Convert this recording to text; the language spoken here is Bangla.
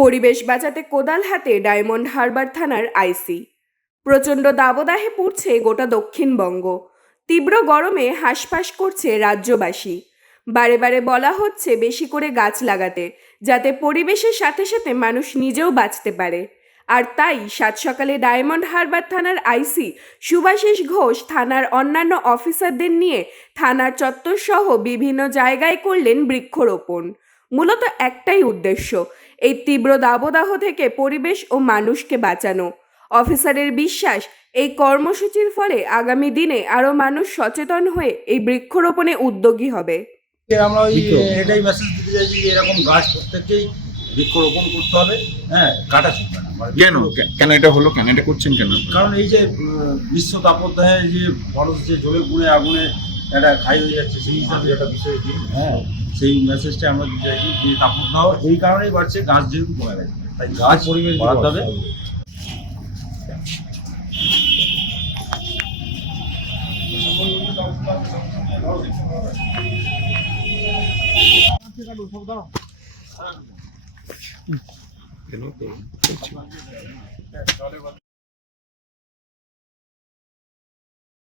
পরিবেশ বাঁচাতে কোদাল হাতে ডায়মন্ড হারবার থানার আইসি। প্রচণ্ড দাবদাহে পুড়ছে গোটা দক্ষিণবঙ্গ। তীব্র গরমে হাঁসফাঁস করছে রাজ্যবাসী। বারে বারে বলা হচ্ছে বেশি করে গাছ লাগাতে, যাতে পরিবেশের সাথে সাথে মানুষ নিজেও বাঁচতে পারে। আর তাই সাত সকালে ডায়মন্ড হারবার থানার আইসি শুভাশিস ঘোষ থানার অন্যান্য অফিসারদের নিয়ে থানার চত্বর সহ বিভিন্ন জায়গায় করলেন বৃক্ষরোপণ। মূলত একটাই উদ্দেশ্য, এই তীব্র দাবদাহ থেকে পরিবেশ ও মানুষকে বাঁচানো। অফিসারের বিশ্বাস, এই কর্মসূচির ফলে আগামী দিনে আরও মানুষ সচেতন হয়ে এই বৃক্ষরোপণে উদ্যোগী হবে। আমরা এটাই মেসেজ দিতে চাইছি যে এরকম গাছ প্রত্যেককেই বৃক্ষরোপণ করতে হবে, কাটা চলবে না। কেন কেন এটা হলো, কেন এটা করছেন কেন? কারণ এই যে বিশ্ব তাপদাহে যে মানুষ যে জ্বলে পুড়ে আগুনে একটা খাই হয়ে যাচ্ছে, সেই হিসাবে একটা বিষয় সেই মেসেজটা আমরা দিতে চাইছি যে তাপদাহ এই কারণেই বাড়ছে, গাছ যেহেতু কমে গেছে, তাই গাছ পরিবেশ বাড়াতে হবে।